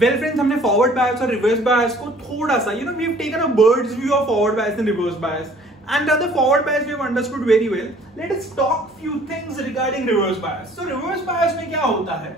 Well friends, हमने forward bias और reverse bias को थोड़ा सा we have taken a bird's view of forward bias and reverse bias, and the forward bias we have understood very well. Let us talk few things regarding reverse bias. So reverse bias में क्या होता है?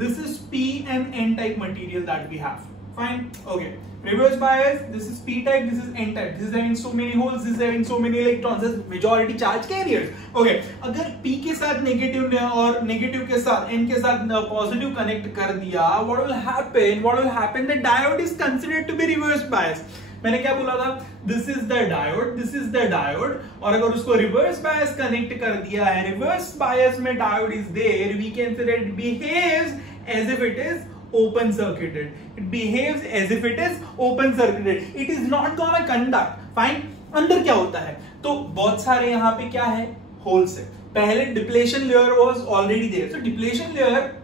This is P and N type material that we have. Fine. Okay. Reverse bias. This is P type. This is N type. This is having so many holes. This is having so many electrons. This is majority charge carriers. Okay. अगर P के साथ negative ने और negative के साथ N के साथ positive connect कर दिया, what will happen? What will happen? The diode is considered to be reverse bias. मैंने क्या बोला था? This is the diode, this is the diode, और अगर उसको रिवर्स बायस कनेक्ट कर दिया है, रिवर्स बायस में diode is there, we can say that it behaves as if it is open circuited. It behaves as if it is open circuited. It is not gonna conduct. Fine. अंदर क्या होता है? तो बहुत सारे यहाँ पे क्या है? होल्स है. पहले depletion layer was already there. So depletion layer,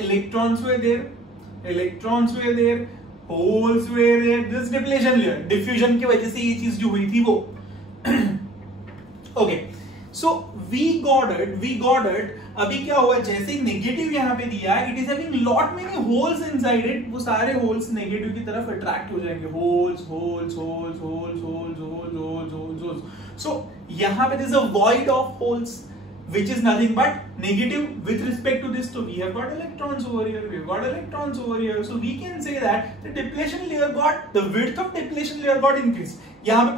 electrons were there, electrons were there, holes were there. This depletion layer, diffusion की वजह से ये चीज जो हुई थी वो. Okay, so we got it. अभी क्या हुआ? जैसे ही नेगेटिव यहाँ पे दिया है, it is having lot many holes inside it. वो सारे holes नेगेटिव की तरफ अट्रैक्ट हो जाएंगे. होल्स. So यहाँ पे there is a void of holes, which is nothing but negative with respect to this. So we have got electrons over here, we have got electrons over here. So we can say that the depletion layer the width of depletion layer got increased. यहाँ पे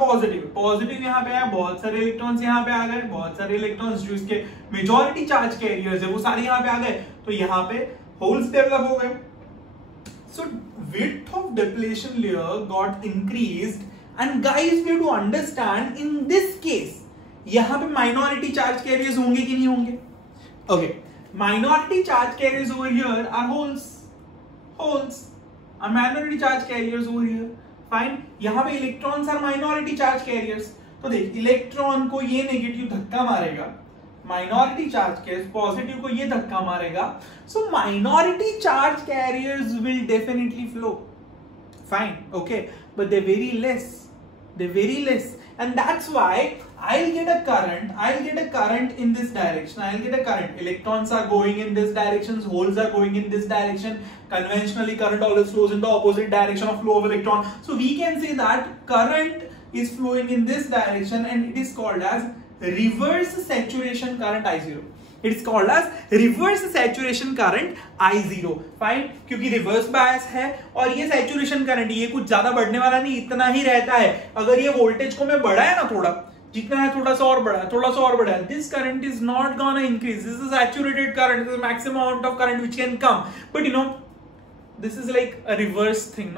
positive यहाँ पे आया, बहुत सारे electrons यहाँ पे आ गए, बहुत सारे इलेक्ट्रॉन्स जो इसके मेजॉरिटी चार्ज कैरियर्स है वो सारे यहाँ पे आ गए, तो यहाँ पे होल्स डेवलप हो गए. So width of depletion layer got increased, and guys we have to understand in this case यहां पे माइनॉरिटी चार्ज कैरियर्स होंगे कि नहीं होंगे? Okay, minority charge carriers over here are holes are minority charge carriers over here. Fine. यहां पे electrons are minority charge carriers. तो देख, इलेक्ट्रॉन को ये नेगेटिव धक्का मारेगा, माइनॉरिटी चार्ज कैरियर्स पॉजिटिव को ये धक्का मारेगा. So minority charge carriers will definitely flow. Fine. Okay, but they very less. And that's why I'll get a current in this direction. I'll get a current. Electrons are going in this direction, holes are going in this direction. Conventionally, current always flows in the opposite direction of flow of electron. So we can say that current is flowing in this direction, and it is called as reverse saturation current I0. It's called as reverse saturation current I0. Fine. क्योंकि reverse bias है और ये saturation current, ये कुछ ज्यादा बढ़ने वाला नहीं, इतना ही रहता है. अगर ये वोल्टेज को मैं बढ़ाया ना, थोड़ा जितना है थोड़ा सा और बढ़ा, this current is not gonna increase. This is saturated current. This is maximum amount of current which can come, but this is like a reverse thing.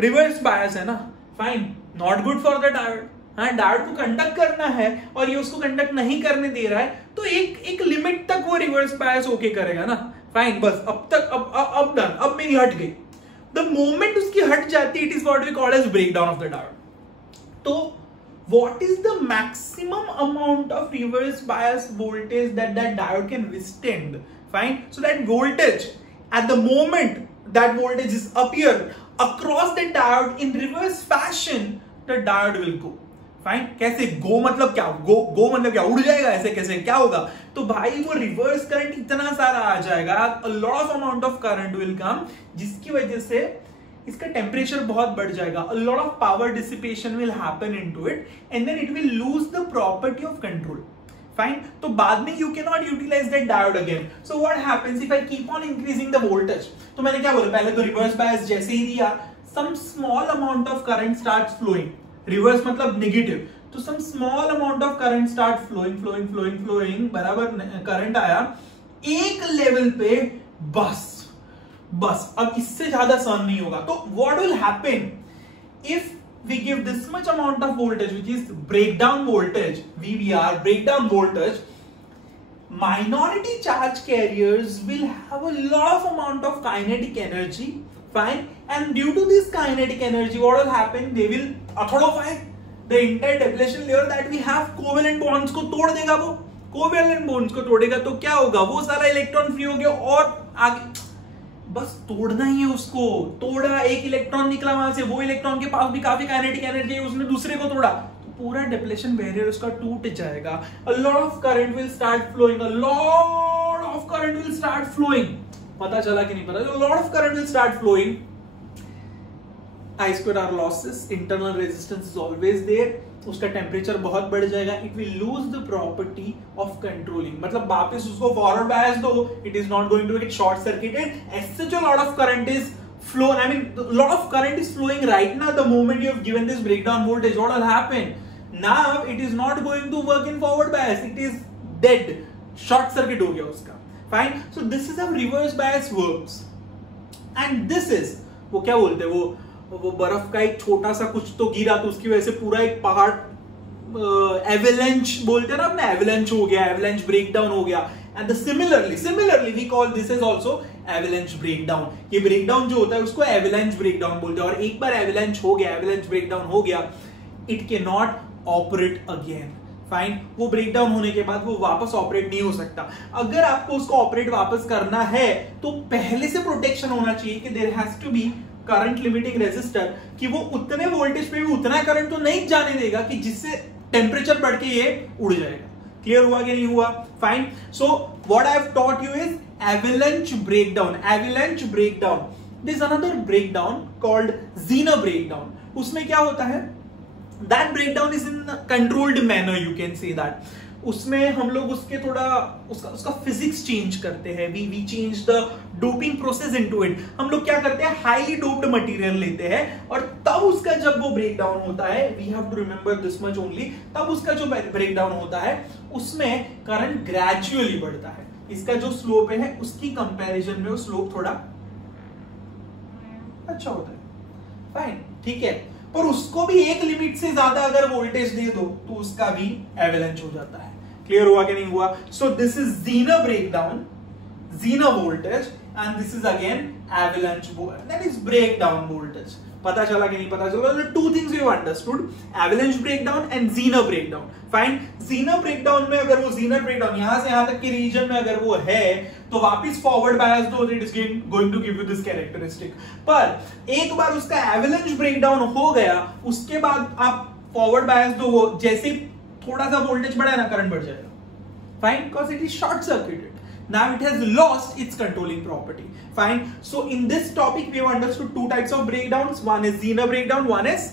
Reverse bias है ना. Fine. Not good for the diode. हाँ, diode को conduct करना है और ये उसको conduct नहीं करने दे रहा है, तो एक लिमिट तक वो रिवर्स बायस ओके करेगा ना. फाइन. बस अब तक, अब डन, अब मेरी हट गई. द मोमेंट उसकी हट जाती है, it is what we call as breakdown of the diode. तो what is the maximum amount of reverse bias voltage that diode can withstand? Fine. So that voltage at the moment that voltage is appear across the diode in reverse fashion, the diode will go. Fine. कैसे go मतलब क्या? गो मतलब क्या? उड़ जाएगा. ऐसे कैसे? क्या होगा? तो भाई वो रिवर्स करंट इतना सारा आ जाएगा, a lot of amount of current will come, जिसकी वजह से इसका टेम्परेचर बहुत बढ़ जाएगा. a lot of power dissipation will happen into it, and then it will lose the property of control. Fine. तो बाद में you cannot utilize that diode again. So what happens if I keep on increasing the voltage? तो मैंने क्या बोला? पहले तो reverse bias जैसे ही दिया, some small amount of current starts flowing. Reverse मतलब नेगेटिव, तो some small amount of current start flowing. बराबर करंट आया एक लेवल पे, बस अब इससे ज्यादा सहन नहीं होगा. तो what will happen if we give this much amount of voltage which is breakdown voltage, VBR, breakdown voltage. Minority charge carriers will have a lot of amount of kinetic energy. Fine. And due to this kinetic energy, what will happen? They will atomify the entire depletion layer that we have. Covalent bonds को तोड़ देगा वो. Covalent bonds को तोड़ेगा तो क्या होगा? वो सारा इलेक्ट्रॉन फ्री हो गया और आगे बस तोड़ना ही है उसको. तोड़ा, एक इलेक्ट्रॉन निकला वहां से, वो इलेक्ट्रॉन के पास भी काफी काइनेटिक एनर्जी है, उसने दूसरे को तोड़ा, तो पूरा डिप्लेशन बैरियर उसका टूट जाएगा. A lot of current will start flowing. पता चला कि नहीं पता? So lot of current will start flowing. I square R losses, internal resistance is always there. उसका टेम्परेचर बहुत बढ़ जाएगा. It will lose the property of controlling. मतलब वापस उसको forward bias दो, it is not going to get short circuited. As such a lot of current is flow. I mean, a lot of current is flowing right now. The moment you have given this breakdown voltage, what will happen? Now it is not going to work in forward bias. It is dead. Short circuit हो गया उसका. Fine. So this is how reverse bias works. And this is वो क्या बोलते हैं वो बर्फ का एक छोटा सा कुछ तो गिरा तो उसकी वजह से पूरा एक पहाड़ एवेलेंच बोलते हैं ना अपने, एवेलेंच हो गया, एवेलेंच ब्रेकडाउन हो गया. And similarly we call this is also avalanche breakdown. ये ब्रेकडाउन जो होता है उसको एवेलेंच ब्रेकडाउन बोलते हैं. और एक बार एवेलेंच हो गया, एवेलेंच ब्रेकडाउन हो गया, it can not operate again. Fine. वो ब्रेकडाउन होने के बाद वो वापस ऑपरेट नहीं हो सकता. अगर आपको उसको ऑपरेट वापस करना है तो पहले से प्रोटेक्शन होना चाहिए कि there has to be current limiting resistor, कि वो उतने वोल्टेज पे भी उतना करंट तो नहीं जाने देगा कि जिससे टेम्परेचर बढ़ के ये उड़ जाएगा. क्लियर हुआ कि नहीं हुआ? Fine. So what I have taught you is avalanche breakdown. Avalanche breakdown. There is another breakdown called Zener breakdown. उसमें क्या होता है? That breakdown is in controlled manner. You can say that. उसमें हम लोग उसके थोड़ा उसका फिजिक्स चेंज करते हैं. We change the doping process into it. हम लोग क्या करते हैं? हाईली डोप्ड मटेरियल लेते हैं और तब उसका जब वो ब्रेकडाउन होता है, we have to remember this much only, तब उसका जो ब्रेकडाउन होता है उसमें करंट ग्रेजुअली बढ़ता है. इसका जो स्लोप है उसकी कंपैरिजन में वो स्लोप थोड़ा अच्छा होता है. फाइन. ठीक है. पर उसको भी एक लिमिट से ज्यादा अगर वोल्टेज दे दो तो उसका भी एवेलेंच हो जाता है. क्लियर हुआ कि नहीं हुआ? So this is Zener breakdown, Zener voltage, and this is again avalanche voltage. That is breakdown voltage. पता चला कि नहीं पता चला? Two things you understood, avalanche breakdown and Zener breakdown. Fine. Zener breakdown में अगर वो ज़ीनर ब्रेकडाउन यहां से यहां तक के रीजन में अगर वो है तो वापस फॉरवर्ड बायस दो, it is going to give you this characteristic. पर एक बार उसका एवेलेंच ब्रेकडाउन हो गया उसके बाद आप फॉरवर्ड बायस दो, वो जैसे थोड़ा सा वोल्टेज बढ़ा ना करंट बढ़ जाएगा. Fine. Because it is short circuited. Now it has lost its controlling property. Fine. So in this topic we have understood two types of breakdowns. One is Zener breakdown, one is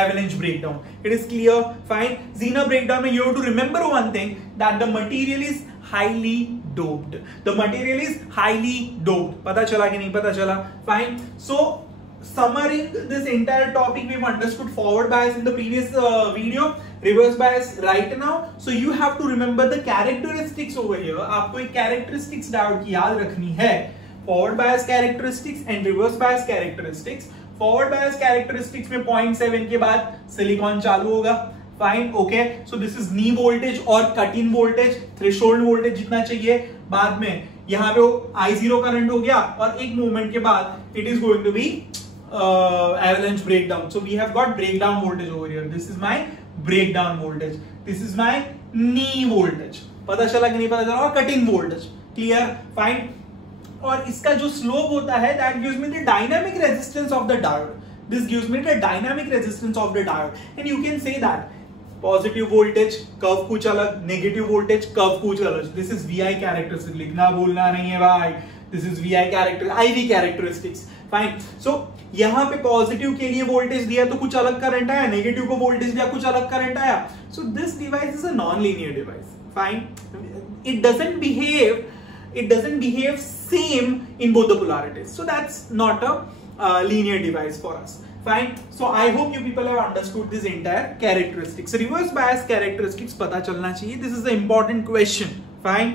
avalanche breakdown. It is clear? Fine. Zener breakdown mein you have to remember one thing, that the material is highly doped. The material is highly doped. Pata chala ki nahi pata chala? Fine. So summarizing this entire topic, we've understood forward bias in the previous video, reverse bias right now. So you have to remember the characteristics over here. आपको एक characteristics diode की याद रखनी है. Forward bias characteristics and reverse bias characteristics. Forward bias characteristics में 0.7 के बाद silicon चालू होगा. Fine. Okay. So this is knee voltage और cut in voltage, threshold voltage जितना चाहिए. बाद में यहाँ पे वो I0 करंट हो गया और एक मूवमेंट के बाद it is going to be avalanche breakdown. So we have got breakdown voltage over here. This is my breakdown voltage. This is my knee voltage. पता चला कि नहीं पता चला? और cutting voltage. Clear? Fine. और इसका जो slope होता है, that gives me the dynamic resistance of the diode. This gives me the dynamic resistance of the diode. And you can say that positive voltage curve कुछ अलग, negative voltage curve कुछ अलग. This is VI characteristic. लिखना भूलना नहीं है भाई. This is VI IV characteristics. Fine. So यहां पे पॉजिटिव के लिए वोल्टेज दिया तो कुछ अलग करंट आया, नेगेटिव को वोल्टेज दिया कुछ अलग करंट आया. So this device is a non linear device. Fine. It doesn't behave same in both the polarities. So that's not a linear device for us. Fine. So I hope you people have understood this entire characteristics. Reverse bias characteristics पता चलना चाहिए. This is the important question. Fine.